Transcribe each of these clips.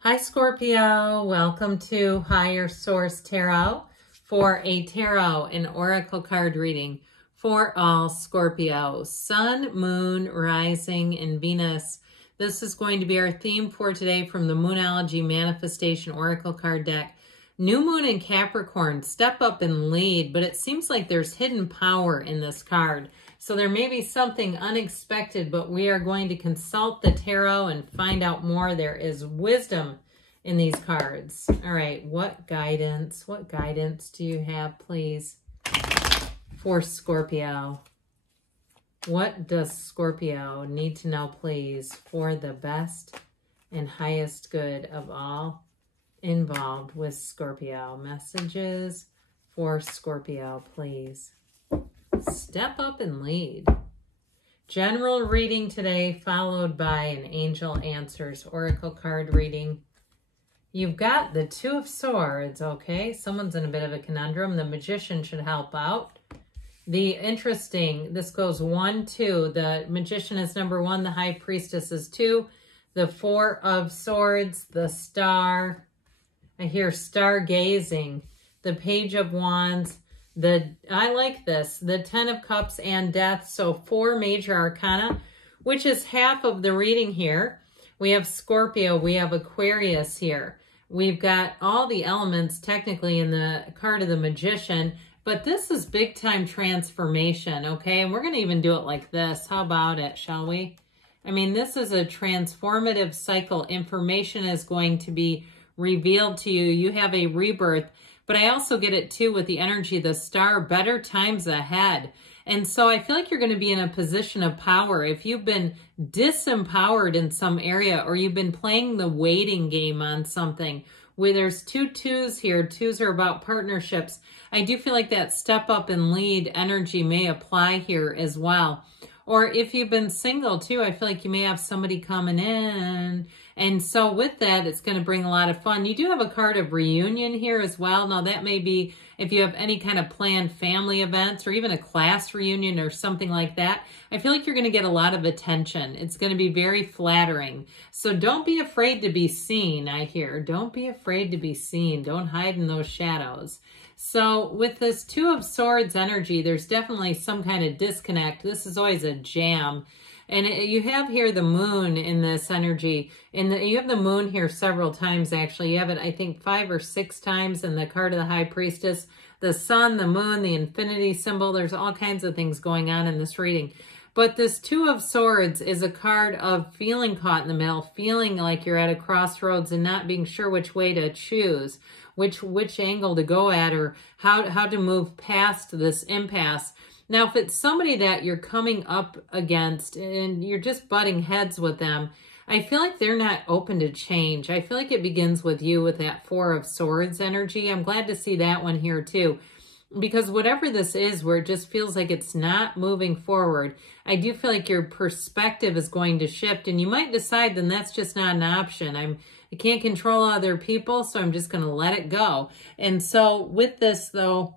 Hi Scorpio, welcome to Higher Source Tarot for a tarot and oracle card reading for all Scorpio, Sun, Moon, Rising, and Venus. This is going to be our theme for today from the Moonology Manifestation Oracle card deck. New Moon in Capricorn, step up and lead, but it seems like there's hidden power in this card. So there may be something unexpected, but we are going to consult the tarot and find out more. There is wisdom in these cards. All right, what guidance do you have, please, for Scorpio? What does Scorpio need to know, please, for the best and highest good of all involved with Scorpio? Messages for Scorpio, please. Step up and lead. General reading today, followed by an Angel Answers Oracle card reading. You've got the Two of Swords, okay? Someone's in a bit of a conundrum. The Magician should help out. This goes 1, 2. The Magician is number 1. The High Priestess is 2. The Four of Swords, the Star. I hear stargazing. The Page of Wands. I like this, the 10 of Cups and Death. So 4 major arcana, which is half of the reading here. We have Scorpio, we have Aquarius here. We've got all the elements technically in the card of the Magician, but this is big time transformation, okay? And we're going to even do it like this. How about it, shall we? I mean, this is a transformative cycle. Information is going to be revealed to you. You have a rebirth. But I also get it too with the energy of the Star, better times ahead. And so I feel like you're going to be in a position of power. If you've been disempowered in some area, or you've been playing the waiting game on something, where there's 2 twos here. 2s are about partnerships. I do feel like that step up and lead energy may apply here as well. Or if you've been single too, I feel like you may have somebody coming in. And so with that, it's going to bring a lot of fun. You do have a card of reunion here as well. Now that may be if you have any kind of planned family events or even a class reunion or something like that. I feel like you're going to get a lot of attention. It's going to be very flattering. So don't be afraid to be seen, I hear. Don't be afraid to be seen. Don't hide in those shadows. So with this Two of Swords energy, there's definitely some kind of disconnect. This is always a jam. And you have here the moon in this energy. You have the moon here several times, actually. You have it, I think, 5 or 6 times in the card of the High Priestess. The sun, the moon, the infinity symbol. There's all kinds of things going on in this reading. But this Two of Swords is a card of feeling caught in the middle, feeling like you're at a crossroads and not being sure which way to choose, which angle to go at, or how to move past this impasse. Now, if it's somebody that you're coming up against and you're just butting heads with them, I feel like they're not open to change. I feel like it begins with you with that Four of Swords energy. I'm glad to see that one here too. Because whatever this is, where it just feels like it's not moving forward, I do feel like your perspective is going to shift, and you might decide then that's just not an option. I can't control other people, so I'm just going to let it go. And so with this, though,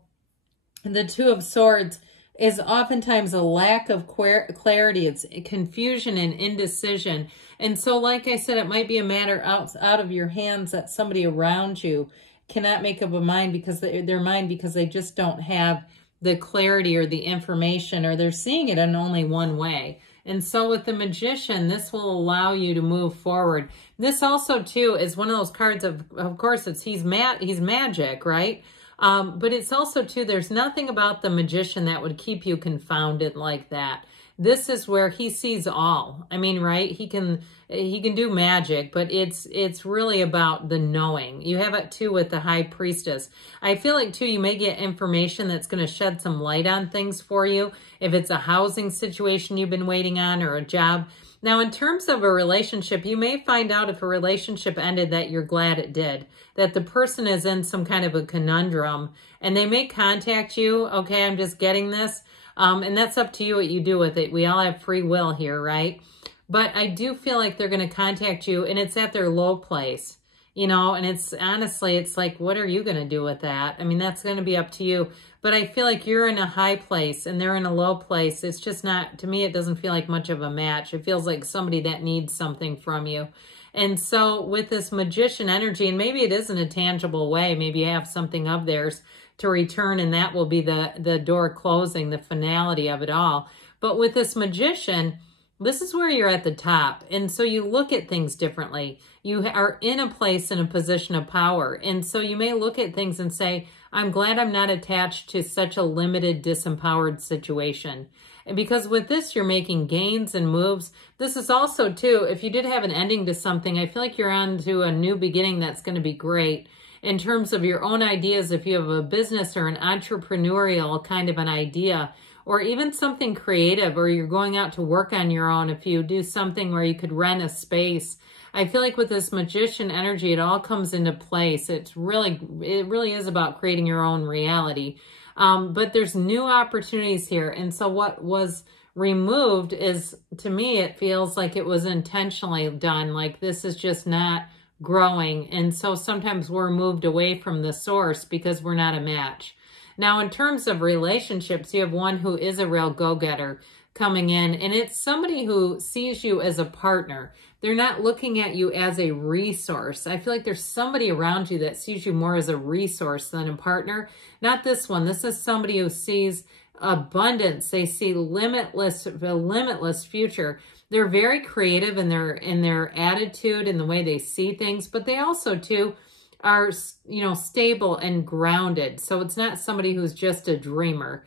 the Two of Swords is oftentimes a lack of clarity. It's confusion and indecision. And so, like I said, it might be a matter out of your hands that somebody around you cannot make up a mind because they just don't have the clarity or the information, or they're seeing it in only one way. And so with the Magician, this will allow you to move forward. This also too is one of those cards of course, he's magic, right? But it's also too, there's nothing about the Magician that would keep you confounded like that. This is where he sees all. I mean, right? He can do magic, but it's really about the knowing. You have it too with the High Priestess. I feel like too, you may get information that's going to shed some light on things for you. If it's a housing situation you've been waiting on, or a job. Now, in terms of a relationship, you may find out if a relationship ended that you're glad it did, that the person is in some kind of a conundrum, and they may contact you. Okay, I'm just getting this. And that's up to you what you do with it. We all have free will here, right? But I do feel like they're going to contact you, and it's at their low place. you know, and it's honestly, it's like, what are you going to do with that? I mean, that's going to be up to you. But I feel like you're in a high place and they're in a low place. It's just not, to me, it doesn't feel like much of a match. It feels like somebody that needs something from you. And so with this Magician energy, and maybe it is in a tangible way, maybe you have something of theirs to return, and that will be the door closing, the finality of it all. But with this Magician, this is where you're at the top. And so you look at things differently. You are in a place, in a position of power. And so you may look at things and say, I'm glad I'm not attached to such a limited, disempowered situation. And because with this, you're making gains and moves. This is also, too, if you did have an ending to something, I feel like you're on to a new beginning that's going to be great. In terms of your own ideas, if you have a business or an entrepreneurial kind of an idea, or even something creative, or you're going out to work on your own, if you do something where you could rent a space, I feel like with this Magician energy, it all comes into place. It really is about creating your own reality. But there's new opportunities here. And so what was removed is, to me, it feels like it was intentionally done. Like this is just not growing. And so sometimes we're moved away from the source because we're not a match. Now, in terms of relationships, you have one who is a real go-getter coming in, and it's somebody who sees you as a partner. They're not looking at you as a resource. I feel like there's somebody around you that sees you more as a resource than a partner. Not this one. This is somebody who sees abundance. They see a limitless future. They're very creative in their attitude and the way they see things, but they also, too, are, you know, stable and grounded. So it's not somebody who's just a dreamer.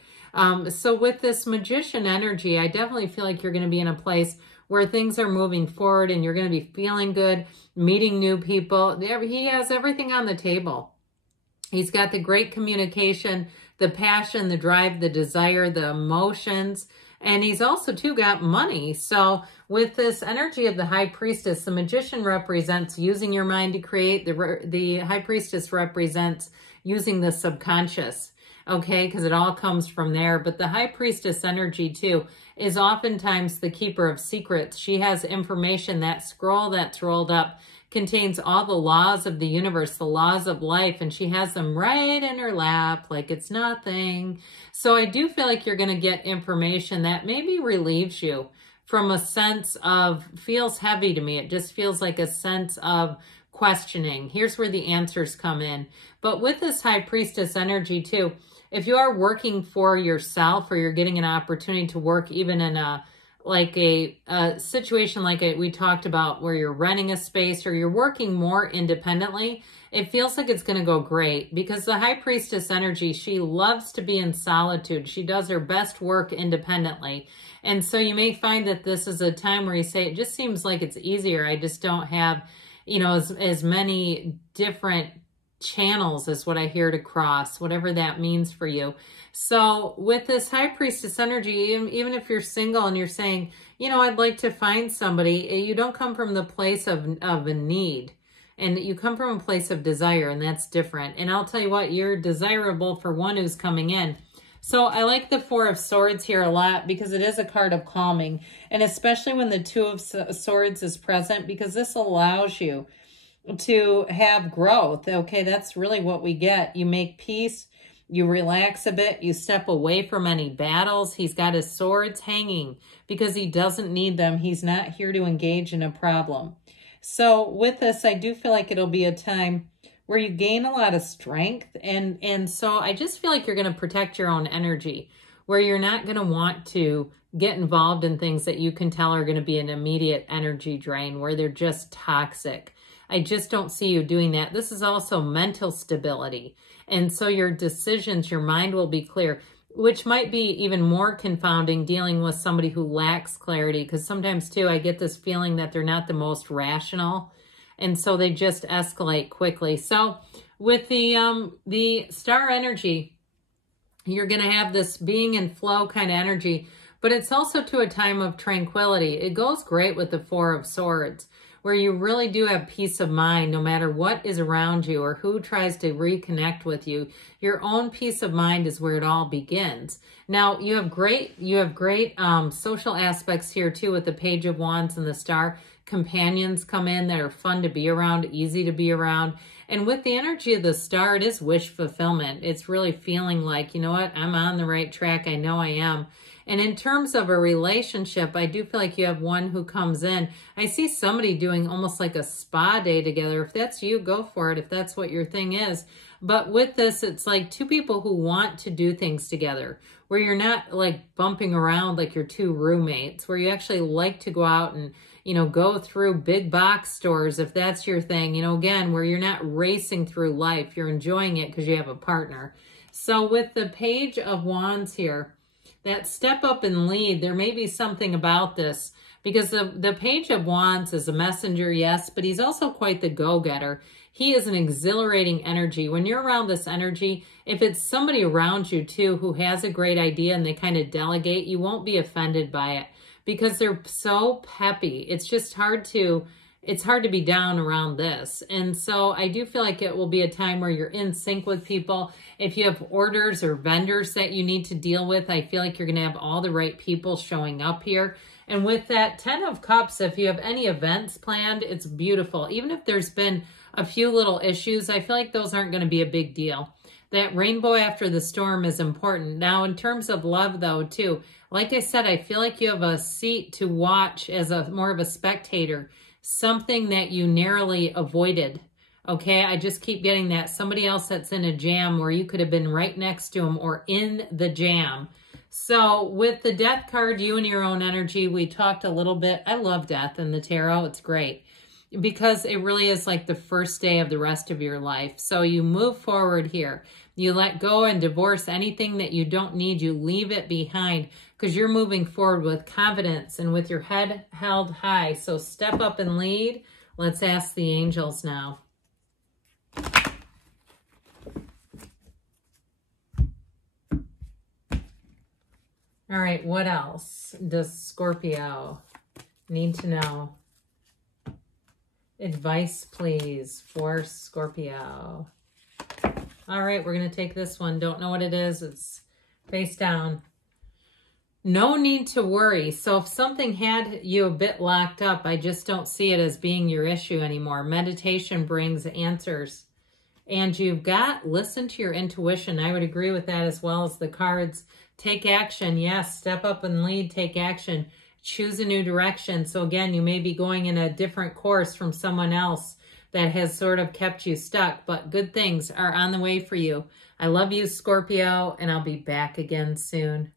So with this Magician energy, I definitely feel like you're going to be in a place where things are moving forward and you're going to be feeling good, meeting new people. He has everything on the table. He's got the great communication, the passion, the drive, the desire, the emotions, and he's also, too, got money. So with this energy of the High Priestess, the Magician represents using your mind to create. The High Priestess represents using the subconscious, okay, because it all comes from there. But the High Priestess energy, too, is oftentimes the keeper of secrets. She has information. That scroll that's rolled up contains all the laws of the universe, the laws of life, and she has them right in her lap like it's nothing. So I do feel like you're going to get information that maybe relieves you from a sense of, feels heavy to me. It just feels like a sense of questioning. Here's where the answers come in. But with this High Priestess energy too, if you are working for yourself or you're getting an opportunity to work even in a situation like we talked about where you're renting a space or you're working more independently, it feels like it's going to go great because the High Priestess energy, she loves to be in solitude. She does her best work independently. And so you may find that this is a time where you say, it just seems like it's easier. I just don't have, you know, as many different channels is what I hear to cross, whatever that means for you. So with this High Priestess energy, even if you're single and you're saying, you know, I'd like to find somebody, you don't come from the place of a need, and you come from a place of desire, and that's different. And I'll tell you what, you're desirable for one who's coming in. So I like the Four of Swords here a lot because it is a card of calming, and especially when the Two of Swords is present, because this allows you to have growth. Okay, that's really what we get. You make peace, you relax a bit, you step away from any battles. He's got his swords hanging because he doesn't need them. He's not here to engage in a problem. So with this, I do feel like it'll be a time where you gain a lot of strength. And so I just feel like you're going to protect your own energy, where you're not going to want to get involved in things that you can tell are going to be an immediate energy drain, where they're just toxic. I just don't see you doing that. This is also mental stability. And so your decisions, your mind will be clear, which might be even more confounding dealing with somebody who lacks clarity. Because sometimes, too, I get this feeling that they're not the most rational. And so they just escalate quickly. So with the star energy, you're going to have this being in flow kind of energy. But it's also to a time of tranquility. It goes great with the Four of Swords, where you really do have peace of mind no matter what is around you or who tries to reconnect with you. Your own peace of mind is where it all begins. Now, you have great social aspects here too with the Page of Wands and the Star companions come in that are fun to be around, easy to be around. And with the energy of the star, it is wish fulfillment. It's really feeling like, you know what, I'm on the right track. I know I am. And in terms of a relationship, I do feel like you have one who comes in. I see somebody doing almost like a spa day together. If that's you, go for it, if that's what your thing is. But with this, it's like two people who want to do things together, where you're not like bumping around like your two roommates, where you actually like to go out and, you know, go through big box stores, if that's your thing, you know, again, where you're not racing through life, you're enjoying it because you have a partner. So with the Page of Wands here, that step up and lead, there may be something about this, because the Page of Wands is a messenger, yes, but he's also quite the go-getter. He is an exhilarating energy. When you're around this energy, if it's somebody around you too who has a great idea and they kind of delegate, you won't be offended by it because they're so peppy. It's just hard to be down around this. And so I do feel like it will be a time where you're in sync with people. If you have orders or vendors that you need to deal with, I feel like you're going to have all the right people showing up here. And with that 10 of Cups, if you have any events planned, it's beautiful. Even if there's been a few little issues, I feel like those aren't going to be a big deal. That rainbow after the storm is important. Now, in terms of love, though, too, like I said, I feel like you have a seat to watch as more of a spectator, something that you narrowly avoided. Okay, I just keep getting that. Somebody else that's in a jam where you could have been right next to him or in the jam. So with the Death card, you and your own energy, we talked a little bit. I love death in the tarot. It's great because it really is like the first day of the rest of your life. So you move forward here. You let go and divorce anything that you don't need. You leave it behind because you're moving forward with confidence and with your head held high. So step up and lead. Let's ask the angels now. All right, what else does Scorpio need to know? Advice, please, for Scorpio. All right, we're going to take this one. Don't know what it is. It's face down. No need to worry. So if something had you a bit locked up, I just don't see it as being your issue anymore. Meditation brings answers. And you've got, listen to your intuition. I would agree with that as well as the cards. Take action. Yes, step up and lead. Take action. Choose a new direction. So again, you may be going in a different course from someone else that has sort of kept you stuck, but good things are on the way for you. I love you, Scorpio, and I'll be back again soon.